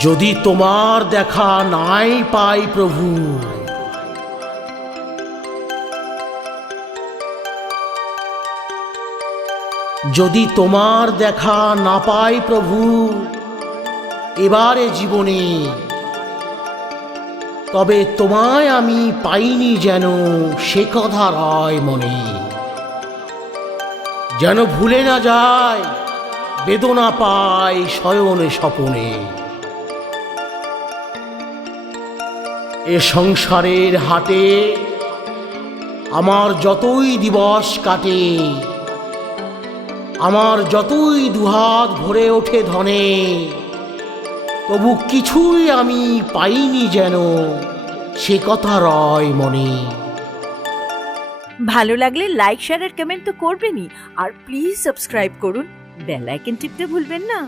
যদি তোমার দেখা নাই পাই প্রভু, যদি তোমার দেখা না পাই প্রভু এবারে জীবনে, তবে তোমায় আমি পাইনি যেন সে কথা রয় মনে। যেন ভুলে না যায় বেদনা পায় শয়নে স্বপনে। এ সংসারের হাটে আমার যতই দিবস কাটে, আমার যতই দুহাত ভরে ওঠে ধনে, তবু কিছুই আমি পাইনি যেন সে কথা রয় মনে। ভালো লাগলে লাইক শেয়ার আর কমেন্ট তো করবেনই, আর প্লিজ সাবস্ক্রাইব করুন, বেল আইকন টিপতে ভুলবেন না।